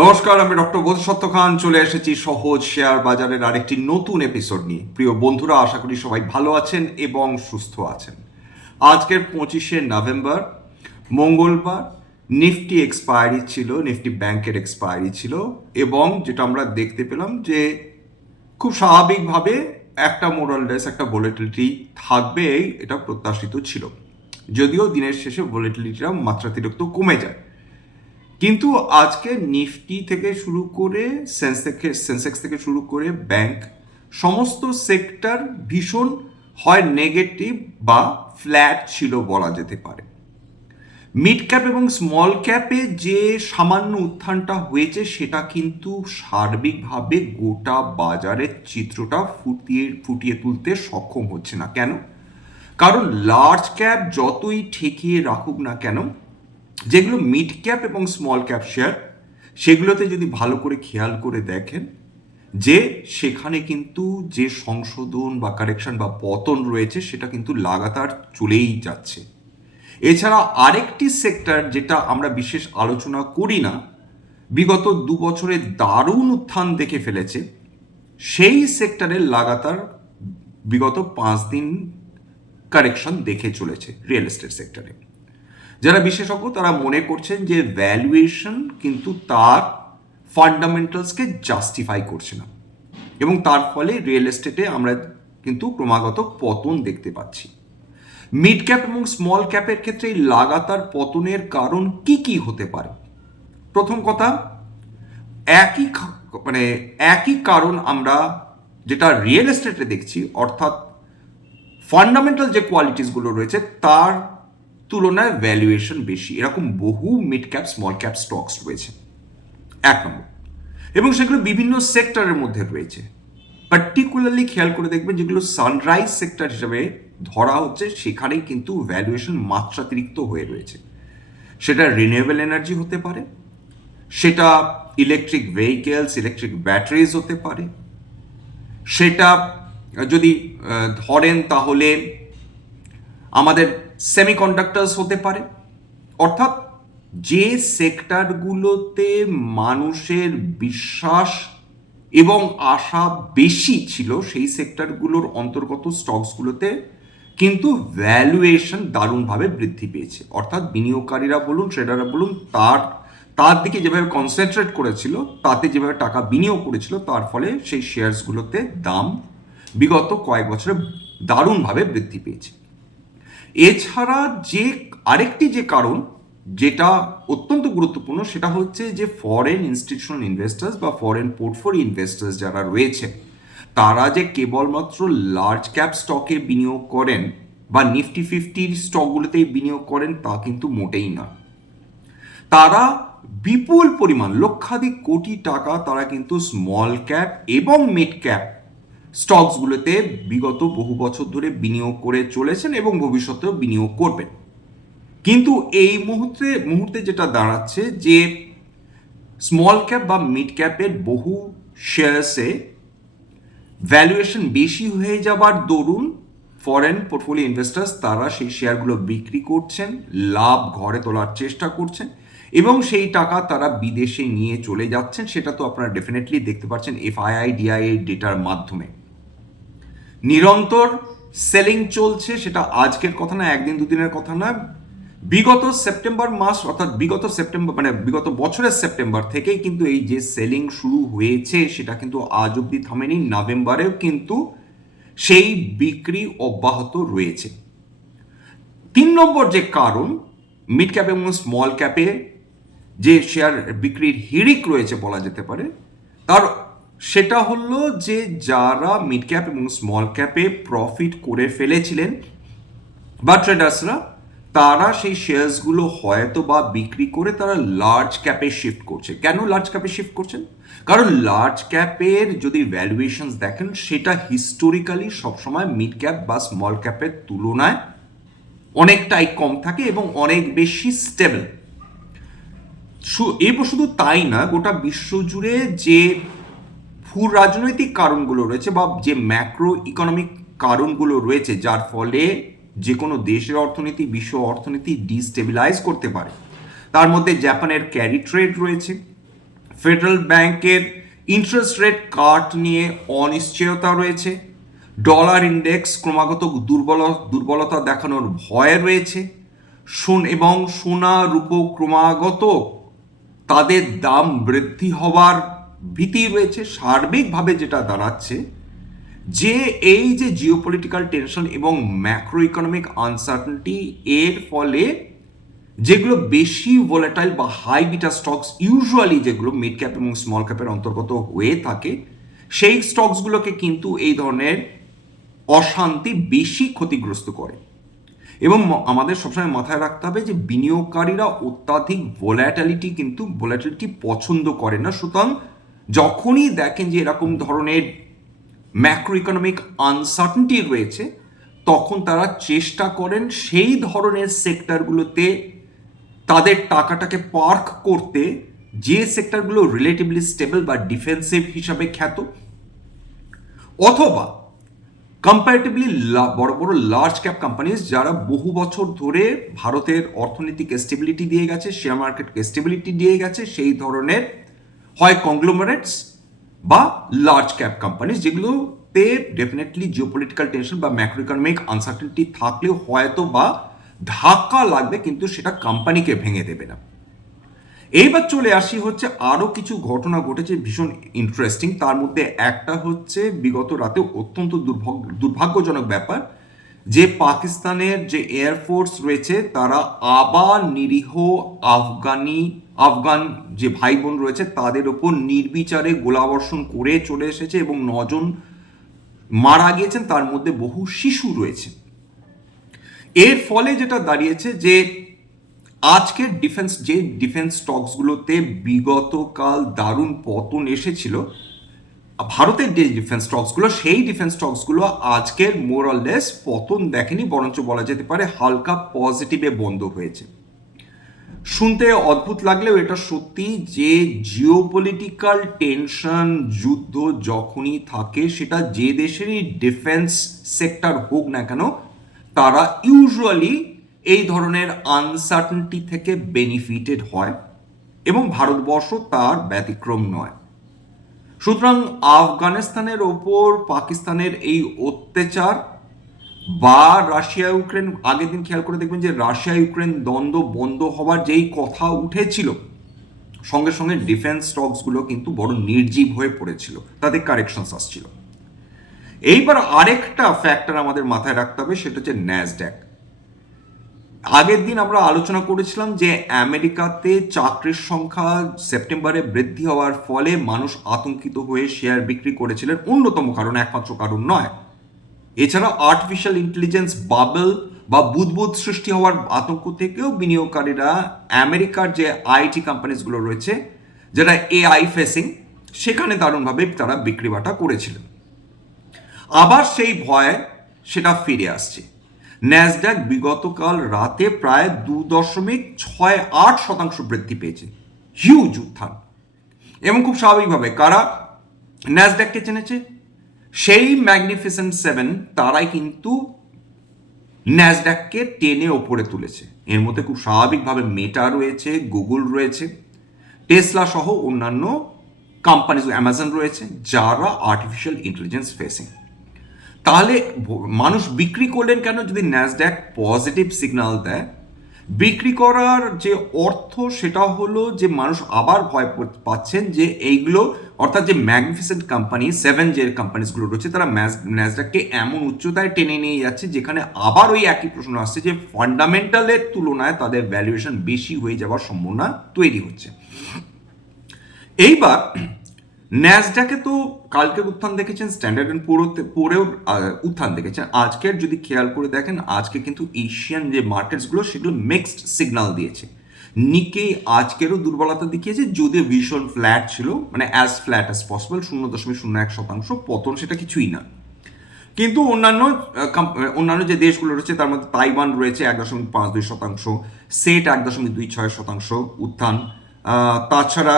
নমস্কার, আমি ডক্টর বোধসত্ত্ব খান। চলে এসেছি সহজ শেয়ার বাজারের আরেকটি নতুন এপিসোড নিয়ে। প্রিয় বন্ধুরা, আশা করি সবাই ভালো আছেন এবং সুস্থ আছেন। আজকের পঁচিশে নভেম্বর, মঙ্গলবার, নিফটি এক্সপায়ারি ছিল, নিফটি ব্যাংকের এক্সপায়ারি ছিল এবং যেটা আমরা দেখতে পেলাম যে খুব স্বাভাবিকভাবে একটা মোরাললেস একটা ভোলেটিলিটি থাকবে এটা প্রত্যাশিত ছিল। যদিও দিনের শেষে ভোলেটিলিটিটা মাত্রাতিরিক্ত কমে যায়। কিন্তু আজকে নিফটি থেকে শুরু করে সেন্স থেকে সেন্সেক্স থেকে শুরু করে ব্যাংক, সমস্ত সেক্টর ভীষণ হয় নেগেটিভ বা ফ্ল্যাট ছিল বলা যেতে পারে। মিড ক্যাপ এবং স্মল ক্যাপে যে সামান্য উত্থানটা হয়েছে, সেটা কিন্তু সার্বিকভাবে গোটা বাজারের চিত্রটা ফুটিয়ে ফুটিয়ে তুলতে সক্ষম হচ্ছে না। কেন? কারণ লার্জ ক্যাপ যতই ঠেকিয়ে রাখুক না কেন যেগুলো মিড ক্যাপ এবং স্মল ক্যাপ শেয়ার সেগুলোতে যদি ভালো করে খেয়াল করে দেখেন, যে সেখানে কিন্তু যে সংশোধন বা কারেকশন বা পতন রয়েছে, সেটা কিন্তু লাগাতার চলেই যাচ্ছে। এছাড়া আরেকটি সেক্টর যেটা আমরা বিশেষ আলোচনা করি না, বিগত দু বছরে দারুণ উত্থান দেখে ফেলেছে, সেই সেক্টরের লাগাতার বিগত পাঁচ দিন কারেকশন দেখে চলেছে রিয়েল এস্টেট সেক্টরে যারা বিশেষজ্ঞ, তারা মনে করছেন যে ভ্যালুয়েশন কিন্তু তার ফান্ডামেন্টালসকে জাস্টিফাই করছে না। এবং তার ফলে রিয়েল এস্টেটে আমরা কিন্তু ক্রমাগত পতন দেখতে পাচ্ছি। মিড ক্যাপ এবং স্মল ক্যাপের ক্ষেত্রে লাগাতার পতনের কারণ কি কি হতে পারে? প্রথম কথা, একই মানে একই কারণ আমরা যেটা রিয়েল এস্টেটে দেখছি, অর্থাৎ ফান্ডামেন্টাল যে কোয়ালিটিসগুলো রয়েছে, তার তুলনায় ভ্যালুয়েশন বেশি। এরকম বহু mid cap small cap stocks রয়েছে। এক নম্বর। এবং সেগুলো বিভিন্ন সেক্টরের মধ্যে রয়েছে। পার্টিকুলারলি খেয়াল করে দেখবেন যেগুলো সানরাইজ সেক্টর হিসেবে ধরা হচ্ছে সেখানে কিন্তু ভ্যালুয়েশন মাত্রাতিরিক্ত হয়ে রয়েছে। সেটা রিনিউয়েবল এনার্জি হতে পারে, সেটা ইলেকট্রিক ভেহিকেলস ইলেকট্রিক ব্যাটারিজ হতে পারে, সেটা যদি ধরেন তাহলে আমাদের সেমিকন্ডাক্টরস হতে পারে। অর্থাৎ যে সেক্টরগুলোতে মানুষের বিশ্বাস এবং আশা বেশি ছিল, সেই সেক্টরগুলোর অন্তর্গত স্টকসগুলোতে কিন্তু ভ্যালুয়েশন দারুণভাবে বৃদ্ধি পেয়েছে। অর্থাৎ বিনিয়োগকারীরা বলুন ট্রেডাররা বলুন, তার তার দিকে যেভাবে কনসেন্ট্রেট করেছিল, তাতে যেভাবে টাকা বিনিয়োগ করেছিল, তার ফলে সেই শেয়ারসগুলোতে দাম বিগত কয়েক বছরে দারুণভাবে বৃদ্ধি পেয়েছে। এছাড়া যে আরেকটি যে কারণ যেটা অত্যন্ত গুরুত্বপূর্ণ সেটা হচ্ছে যে ফরেন ইনস্টিটিউশনাল ইনভেস্টার্স বা ফরেন পোর্টফোলিও ইনভেস্টার্স যারা রয়েছে, তারা যে কেবলমাত্র লার্জ ক্যাপ স্টকে বিনিয়োগ করেন বা নিফটি ফিফটির স্টকগুলোতেই বিনিয়োগ করেন তা কিন্তু মোটেই না। তারা বিপুল পরিমাণ, লক্ষাধিক কোটি টাকা তারা কিন্তু স্মল ক্যাপ এবং মিড ক্যাপ স্টকসগুলোতে বিগত বহু বছর ধরে বিনিয়োগ করে চলেছেন এবং ভবিষ্যতেও বিনিয়োগ করবেন। কিন্তু এই মুহূর্তে মুহূর্তে যেটা দাঁড়াচ্ছে যে স্মল ক্যাপ বা মিড ক্যাপের বহু শেয়ার্সে ভ্যালুয়েশন বেশি হয়ে যাবার দরুন ফরেন পোর্টফোলিও ইনভেস্টার্স তারা সেই শেয়ারগুলো বিক্রি করছেন, লাভ ঘরে তোলার চেষ্টা করছেন এবং সেই টাকা তারা বিদেশে নিয়ে চলে যাচ্ছেন। সেটা তো আপনারা ডেফিনেটলি দেখতে পাচ্ছেন এফআইআই ডিআইএ ডেটার মাধ্যমে। নিরন্তর সেলিং চলছে, সেটা আজকের কথা না, একদিন দুদিনের কথা না। বিগত সেপ্টেম্বর মাস, অর্থাৎ বিগত সেপ্টেম্বর মানে বিগত বছরের সেপ্টেম্বর থেকেই কিন্তু এই যে সেলিং শুরু হয়েছে, সেটা কিন্তু আজ অব্দি থামেনি, নভেম্বরেও কিন্তু সেই বিক্রি অব্যাহত রয়েছে। তিন নম্বর যে কারণ মিড ক্যাপ এবং স্মল ক্যাপে যে শেয়ার বিক্রির হিড়িক রয়েছে বলা যেতে পারে, তার সেটা হলো যে যারা মিড ক্যাপ এবং স্মল ক্যাপে প্রফিট করে ফেলেছিলেন বা ট্রেডার্সরা তারা সেই শেয়ার্সগুলো হয়তো বা বিক্রি করে তারা লার্জ ক্যাপে শিফট করছে। কেন লার্জ ক্যাপে শিফট করছেন? কারণ লার্জ ক্যাপের যদি ভ্যালুয়েশনস দেখেন, সেটা হিস্টোরিক্যালি সবসময় মিড ক্যাপ বা স্মল ক্যাপের তুলনায় অনেকটাই কম থাকে এবং অনেক বেশি স্টেবল এই শুধু তাই না, গোটা বিশ্ব জুড়ে যে ভূ রাজনৈতিক কারণগুলো রয়েছে বা যে ম্যাক্রো ইকোনমিক কারণগুলো রয়েছে, যার ফলে যে কোনো দেশের অর্থনীতি, বিশ্ব অর্থনীতি ডিস্টেবিলাইজ করতে পারে। তার মধ্যে জাপানের ক্যারি ট্রেড রয়েছে। ফেডারেল ব্যাংকের ইন্টারেস্ট রেট কাট নিয়ে অনিশ্চয়তা রয়েছে। ডলার ইন্ডেক্স ক্রমাগত দুর্বল, দুর্বলতা দেখানোর ভয় রয়েছে। সোন এবং সোনা রূপো ক্রমাগত তাদের দাম বৃদ্ধি হওয়ার ভীতি রয়েছে, সার্বিকভাবে যেটা দাঁড়াচ্ছে, যে এই যে জিওপলিটিক্যাল টেনশন এবং ম্যাক্রো ইকোনমিক আনসার্টেনটি এর ফলে যেগুলো বেশি ভোলাটাইল বা হাই বিটা স্টকস ইউজুয়ালি যেগুলো মিড ক্যাপ এবং স্মল ক্যাপের অন্তর্গত হয়ে থাকে, সেই স্টকসগুলোকে কিন্তু এই ধরনের অশান্তি বেশি ক্ষতিগ্রস্ত করে। এবং আমাদের সবসময় মাথায় রাখতে হবে যে বিনিয়োগকারীরা অত্যাধিক ভোলাটালিটি কিন্তু ভোলাটিলিটি পছন্দ করে না, সুতরাং যখনই দেখেন যে এরকম ধরনের ম্যাক্রো ইকোনমিক আনসার্টেনটি রয়েছে, তখন তারা চেষ্টা করেন সেই ধরনের সেক্টরগুলোতে তাদের টাকাটাকে পার্ক করতে, যে সেক্টরগুলো রিলেটিভলি স্টেবল বা ডিফেন্সিভ হিসাবে খ্যাত, অথবা কম্পারেটিভলি বড় বড় লার্জ ক্যাপ কোম্পানিজ যারা বহু বছর ধরে ভারতের অর্থনৈতিক স্টেবিলিটি দিয়ে গেছে শেয়ার মার্কেটকে স্টেবিলিটি দিয়ে গেছে, সেই ধরনের হয় কংগ্লোমারেটস বা লার্জ ক্যাপ কোম্পানিজ যেগুলোতে ডেফিনেটলি জিওপলিটিক্যাল টেনশন বা ম্যাক্রো ইকোনমিক আনসার্টেনটি থাকলেও হয়তো বা ধাক্কা লাগবে, কিন্তু সেটা কোম্পানিকে ভেঙে দেবে না। এইবার চলে আসি হচ্ছে আরও কিছু ঘটনা ঘটেছে ভীষণ ইন্টারেস্টিং তার মধ্যে একটা হচ্ছে বিগত রাতে অত্যন্ত দুর্ভাগ্য দুর্ভাগ্যজনক ব্যাপার, যে পাকিস্তানের যে এয়ারফোর্স রয়েছে, তারা আবার নিরীহ আফগানি আফগান যে ভাই বোন রয়েছে, তাদের ওপর নির্বিচারে গোলাবর্ষণ করে চলে এসেছে এবং নজন মারা গিয়েছেন, তার মধ্যে বহু শিশু রয়েছে। এর ফলে যেটা দাঁড়িয়েছে যে, আজকের ডিফেন্স যে ডিফেন্স স্টকসগুলোতে বিগতকাল দারুণ পতন এসেছিল, ভারতের যে ডিফেন্স স্টকসগুলো সেই ডিফেন্স স্টকসগুলো আজকের মোরালেস পতন দেখেনি, বরঞ্চ বলা যেতে পারে হালকা পজিটিভে বন্ধ হয়েছে। শুনতে অদ্ভুত লাগলেও এটা সত্যি যে জিওপলিটিক্যাল টেনশন যুদ্ধ যখনই থাকে, সেটা যে দেশেরই ডিফেন্স সেক্টর হোক না কেন, তারা ইউজুয়ালি এই ধরনের আনসার্টেনটি থেকে বেনিফিটেড হয় এবং ভারতবর্ষ তার ব্যতিক্রম নয়। সুতরাং আফগানিস্তানের ওপর পাকিস্তানের এই অত্যাচার বা রাশিয়া, ইউক্রেন, আগের দিন খেয়াল করে দেখবেন যে রাশিয়া, ইউক্রেন দ্বন্দ্ব বন্ধ হওয়ার যেই কথা উঠেছিল, সঙ্গে সঙ্গে ডিফেন্স স্টকসগুলো কিন্তু বড় নির্জীব হয়ে পড়েছিল তাদের কারেকশনস আসছিল। এইবার আরেকটা ফ্যাক্টর আমাদের মাথায় রাখতে হবে, সেটা হচ্ছে ন্যাসড্যাক আগের দিন আমরা আলোচনা করেছিলাম যে আমেরিকাতে চাকরির সংখ্যা সেপ্টেম্বরে বৃদ্ধি হওয়ার ফলে মানুষ আতঙ্কিত হয়ে শেয়ার বিক্রি করেছিলেন, অন্যতম কারণ, একমাত্র কারণ নয়। এছাড়া আর্টিফিশিয়াল ইন্টেলিজেন্স বাবল বা বুদবুদ সৃষ্টি হওয়ার আতঙ্ক থেকেও বিনিয়োগকারীরা আমেরিকার যে আইটি কোম্পানিজগুলো রয়েছে, যেটা এআই ফেসিং সেখানে দারুণভাবে তারা বিক্রি বাটা করেছিলেন আবার সেই ভয় সেটা ফিরে আসছে। ন্যাসড্যাক বিগতকাল রাতে প্রায় দু দশমিক ছয় আট শতাংশ বৃদ্ধি পেয়েছে। হিউজ উত্থান। এবং খুব স্বাভাবিকভাবে কারা ন্যাসড্যাককে চেনেছে? সেই ম্যাগনিফিসেন্ট সেভেন তারাই কিন্তু ন্যাসড্যাককে টেনে ওপরে তুলেছে। এর মধ্যে খুব স্বাভাবিকভাবে মেটা রয়েছে গুগল রয়েছে টেসলা সহ অন্যান্য কোম্পানিজ অ্যামাজন রয়েছে, যারা আর্টিফিশিয়াল ইন্টেলিজেন্স ফেসিং তাহলে মানুষ বিক্রি করলেন কেন যদি ন্যাসড্যাক পজিটিভ সিগন্যাল দেয়? বিক্রি করার যে অর্থ সেটা হলো যে মানুষ আবার ভয় পাচ্ছেন যে এইগুলো অর্থাৎ যে ম্যাগনিফিসেন্ট কোম্পানি সেভেন যে কোম্পানিজগুলো রয়েছে, তারা ন্যাসড্যাককে এমন উচ্চতায় টেনে নিয়ে যাচ্ছে, যেখানে আবার ওই একই প্রশ্ন আসছে যে ফান্ডামেন্টালের তুলনায় তাদের ভ্যালুয়েশন বেশি হয়ে যাওয়ার সম্ভাবনা তৈরি হচ্ছে। এইবার ন্যাসডাকে তো কালকের উত্থান দেখেছেন স্ট্যান্ডার্ড অ্যান্ড পুরোতে পরেও উত্থান দেখেছেন। আজকের যদি খেয়াল করে দেখেন, আজকে কিন্তু এশিয়ান যে মার্কেটসগুলো সেগুলো মিক্সড সিগন্যাল দিয়েছে। নিকেই আজকেরও দুর্বলতা দেখিয়েছে যদিও ভীষণ ফ্ল্যাট ছিল মানে অ্যাজ ফ্ল্যাট অ্যাজ পসিবল শূন্য দশমিক শূন্য এক শতাংশ পতন সেটা কিছুই না। কিন্তু অন্যান্য আহ, অন্যান্য যে দেশগুলো রয়েছে তার মধ্যে তাইওয়ান রয়েছে এক দশমিক পাঁচ দুই শতাংশ সেট এক দশমিক দুই ছয় শতাংশ উত্থান তাছাড়া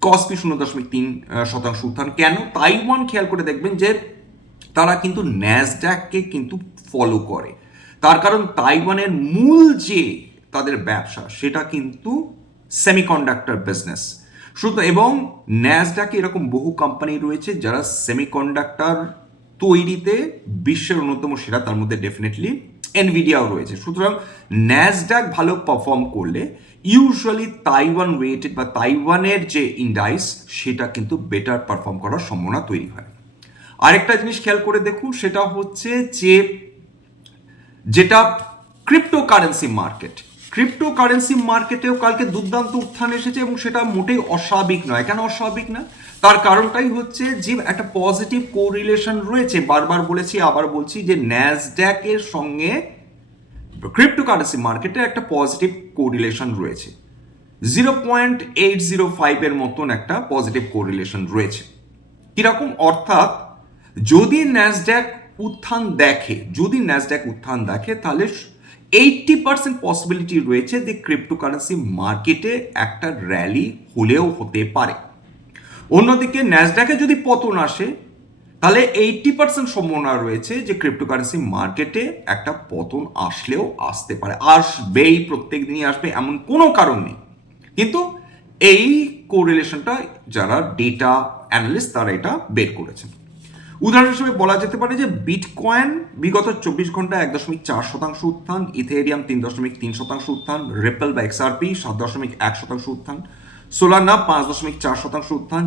কসপি শূন্য দশমিক তিন শতাংশ উত্থান। কেন? তাইওয়ান খেয়াল করে দেখবেন যে তারা কিন্তু ন্যাসড্যাককে কিন্তু ফলো করে। তার কারণ তাইওয়ানের মূল যে তাদের ব্যবসা, সেটা কিন্তু সেমিকন্ডাক্টর বিজনেস সুতরাং এবং ন্যাসডাকে এরকম বহু কোম্পানি রয়েছে যারা সেমিকন্ডাক্টর তৈরিতে বিশ্বের অন্যতম সেরা, তার মধ্যে ডেফিনেটলি এনভিডিয়াও রয়েছে। সুতরাং ন্যাসডাক ভালো পারফর্ম করলে ইউজুয়ালি তাইওয়ান ওয়েটেড বা তাইওয়ানের যে ইন্ডাইস সেটা কিন্তু বেটার পারফর্ম করার সম্ভাবনা তৈরি হয়। আরেকটা জিনিস খেয়াল করে দেখুন, সেটা হচ্ছে যে, যেটা ক্রিপ্টোকারেন্সি মার্কেট ক্রিপ্টোকারেন্সি মার্কেটেও কালকে দুর্দান্ত উত্থান এসেছে এবং সেটা মোটেই অস্বাভাবিক নয়। কেন অস্বাভাবিক না? তার কারণটাই হচ্ছে যে একটা পজিটিভ কোরিলেশন রয়েছে। বারবার বলেছি, আবার বলছি যে ন্যাসড্যাকের সঙ্গে ক্রিপ্টোকারেন্সি মার্কেটে একটা পজিটিভ কোরিলেশন রয়েছে। জিরো পয়েন্ট এইট জিরো ফাইভের মতন একটা পজিটিভ কোরিলেশন রয়েছে। কীরকম? অর্থাৎ যদি ন্যাসড্যাক উত্থান দেখে, যদি ন্যাসড্যাক উত্থান দেখে, তাহলে এইটটি পার্সেন্ট পসিবিলিটি রয়েছে যে ক্রিপ্টোকারেন্সি মার্কেটে একটা র্যালি হলেও হতে পারে। অন্যদিকে ন্যাসড্যাকে যদি পতন আসে, তাহলে এইটটি পার্সেন্ট সম্ভাবনা রয়েছে যে ক্রিপ্টোকারেন্সি মার্কেটে একটা পতন আসলেও আসতে পারে। আসবেই, প্রত্যেক দিনই আসবে, এমন কোনো কারণ নেই। কিন্তু এই কোরিলেশনটা যারা ডেটা অ্যানালিস্ট তারা এটা বের করেছেন। উদাহরণ হিসেবে বলা যেতে পারে যে বিটকয়েন বিগত চব্বিশ ঘন্টায় এক দশমিক চার শতাংশ উত্থান ইথেরিয়াম তিন দশমিক তিন শতাংশ উত্থান রিপল বা এক্সআরপি সাত দশমিক এক শতাংশ উত্থান সোলানা পাঁচ দশমিক চার শতাংশ উত্থান।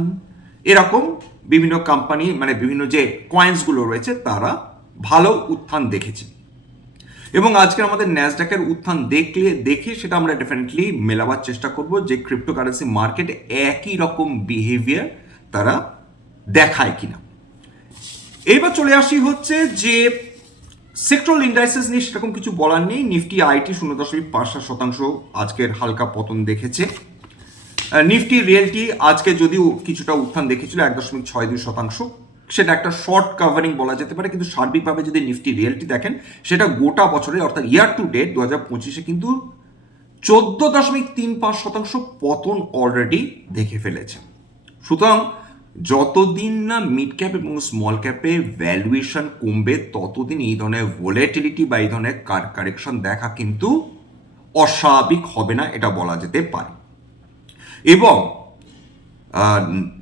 এরকম বিভিন্ন কোম্পানি মানে বিভিন্ন যে কয়েন্সগুলো রয়েছে, তারা ভালো উত্থান দেখেছে। এবং আজকে আমাদের ন্যাসডাকের উত্থান দেখলে, দেখে সেটা আমরা ডেফিনেটলি মেলাবার চেষ্টা করব যে ক্রিপ্টোকারেন্সি মার্কেটে একই রকম বিহেভিয়ার তারা দেখায় কিনা। এইবার চলে আসি হচ্ছে যে সেক্টরাল ইন্ডাইসেস নিয়ে সেরকম কিছু বলার নেই। নিফটি, আইটি শূন্য দশমিক পাঁচ শতাংশ আজকের হালকা পতন দেখেছে। নিফটি, রিয়েলটি আজকে যদিও কিছুটা উত্থান দেখেছিল, এক দশমিক ছয় দুই শতাংশ। সেটা একটা শর্ট কাভারিং বলা যেতে পারে, কিন্তু সার্বিকভাবে যদি নিফটি, রিয়েলটি দেখেন, সেটা গোটা বছরে, অর্থাৎ ইয়ার টু ডেট দু হাজার পঁচিশে কিন্তু চোদ্দ দশমিক তিন পাঁচ শতাংশ পতন অলরেডি দেখে ফেলেছে। সুতরাং যতদিন না মিড ক্যাপ এবং স্মল ক্যাপে ভ্যালুয়েশন কমবে, ততদিন এই ধরনের ভোলেটিলিটি বা এই ধরনের কার কারেকশন দেখা কিন্তু অস্বাভাবিক হবে না, এটা বলা যেতে পারে। এবং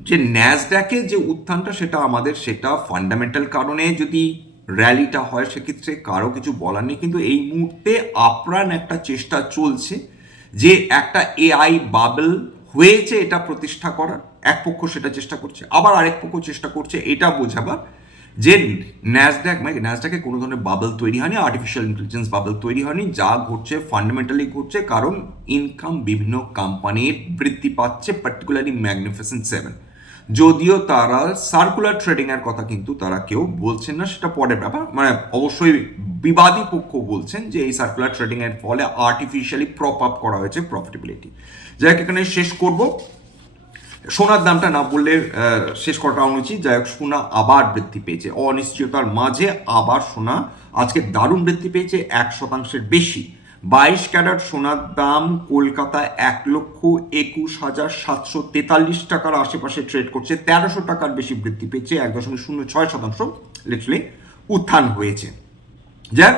যে ন্যাসড্যাকে যে উত্থানটা, সেটা আমাদের সেটা ফান্ডামেন্টাল কারণে যদি র্যালিটা হয়, সেক্ষেত্রে কারও কিছু বলার নেই। কিন্তু এই মুহূর্তে আপ্রাণ একটা চেষ্টা চলছে যে একটা এআই বাবল হয়েছে এটা প্রতিষ্ঠা করার। এক পক্ষ সেটা চেষ্টা করছে, আবার আরেক পক্ষ চেষ্টা করছে এটা বোঝাবার যে ন্যাসড্যাক মানে ন্যাসড্যাকে কোনো ধরনের বাবল তৈরি হয়নি আর্টিফিশিয়াল ইন্টেলিজেন্স বাবল তৈরি হয়নি, যা ঘটছে ফান্ডামেন্টালি ঘটছে, কারণ ইনকাম বিভিন্ন কোম্পানির বৃদ্ধি পাচ্ছে পার্টিকুলারলি ম্যাগনিফিসেন্ট সেভেন যদিও তারা সার্কুলার ট্রেডিংয়ের কথা কিন্তু তারা কেউ বলছেন না, সেটা পরের ব্যাপার। মানে অবশ্যই বিবাদী পক্ষ বলছেন যে এই সার্কুলার ট্রেডিংয়ের ফলে আর্টিফিশিয়ালি প্রপ আপ করা হয়েছে প্রফিটেবিলিটি যাই এখানে শেষ করব। সোনার দামটা না বললে শেষ করাটা অনুচিত। যাই হোক, সোনা আবার বৃদ্ধি পেয়েছে। অনিশ্চয়তার মাঝে আবার সোনা আজকে দারুণ বৃদ্ধি পেয়েছে, এক শতাংশের বেশি। বাইশ ক্যারেট সোনার দাম কলকাতায় এক লক্ষ একুশ হাজার সাতশো তেতাল্লিশ টাকার আশেপাশে ট্রেড করছে। তেরোশো টাকার বেশি বৃদ্ধি পেয়েছে, এক দশমিক শূন্য ছয় শতাংশ লিটারালি উত্থান হয়েছে। যাক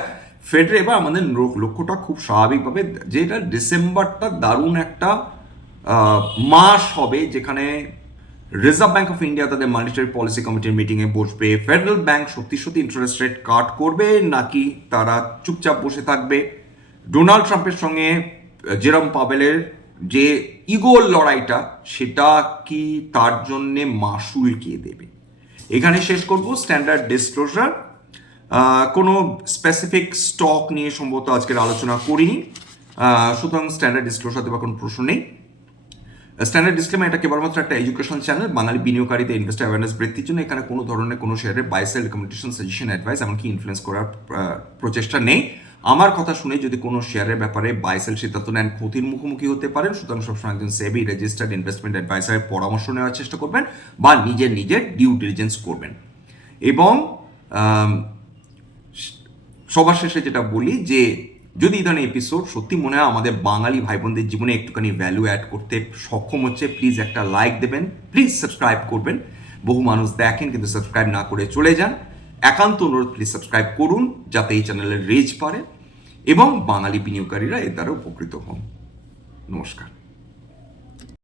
ফেডরে এবার আমাদের লক্ষ্যটা খুব স্বাভাবিকভাবে যেটা ডিসেম্বরটা দারুণ একটা মাস হবে যেখানে রিজার্ভ ব্যাঙ্ক অফ ইন্ডিয়া তাদের মানিটারি পলিসি কমিটির মিটিংয়ে বসবে। ফেডারেল ব্যাঙ্ক সত্যি সত্যি ইন্টারেস্ট রেট কাট করবে, নাকি তারা চুপচাপ বসে থাকবে? ডোনাল্ড ট্রাম্পের সঙ্গে জেরম পাবেলের যে ইগোর লড়াইটা, সেটা কি তার জন্যে মাসুল কে দেবে? এখানে শেষ করব স্ট্যান্ডার্ড ডিসক্লোজার কোনো স্পেসিফিক স্টক নিয়ে সম্ভবত আজকের আলোচনা করিনি। সুতরাং স্ট্যান্ডার্ড ডিসক্লোজার দেওয়ার কোনো প্রশ্ন নেই। স্ট্যান্ডার্ড ডিসক্লেমার এটা কেবলমাত্র একটা এডুকেশন চ্যানেল বাঙালি বিনিয়োগকারীদের ইনভেস্টার অ্যাওয়ারনেস বৃদ্ধির জন্য এখানে কোনো ধরনের কোনো শেয়ারের buy sell recommendation suggestion advice এমনকি ইনফ্লুয়েন্স করার প্রচেষ্টা নেই। আমার কথা শুনে যদি কোনো শেয়ারের ব্যাপারে বাইসেল সিদ্ধান্ত নেন, ক্ষতির মুখোমুখি হতে পারেন। সুতরাং সবসময় একজন সেবি রেজিস্টার্ড ইনভেস্টমেন্ট অ্যাডভাইসারের পরামর্শ নেওয়ার চেষ্টা করবেন বা নিজের নিজের ডিউ ডিলিজেন্স করবেন। এবং সবার শেষে যেটা বলি যে যদি এই ধরনের এপিসোড সত্যি মনে হয় আমাদের বাঙালি ভাই বোনদের জীবনে একটুখানি ভ্যালু অ্যাড করতে সক্ষম হচ্ছে প্লিজ একটা লাইক দেবেন প্লিজ সাবস্ক্রাইব করবেন। বহু মানুষ দেখেন কিন্তু সাবস্ক্রাইব না করে চলে যান। একান্ত অনুরোধ প্লিজ সাবস্ক্রাইব করুন যাতে এই চ্যানেলের রেজ পারে এবং বাঙালি বিনিয়োগকারীরা এর দ্বারা উপকৃত হন। নমস্কার।